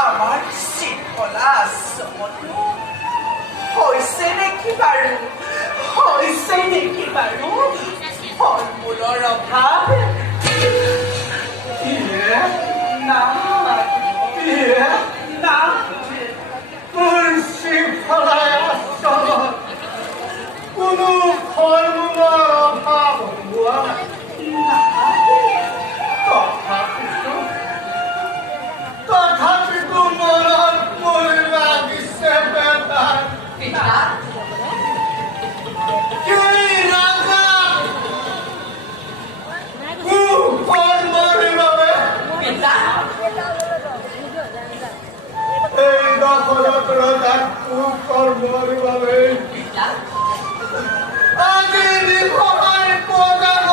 আমাৰ শৃংখলা আশ্ৰমতো হৈছে নেকি বাৰু ফল মূলৰ অভাৱ শৃংখলায় আশ্ৰমত কোনো ফল মূলৰ অভাৱ হোৱা তথাপিতো মনত মোৰ লাগিছে বেটাৰ এই ৰাজা কুকৰ্মৰ বাবে এই দশৰথ ৰজাৰ কুকৰ্মৰ বাবে আজি নিশাই প্ৰদান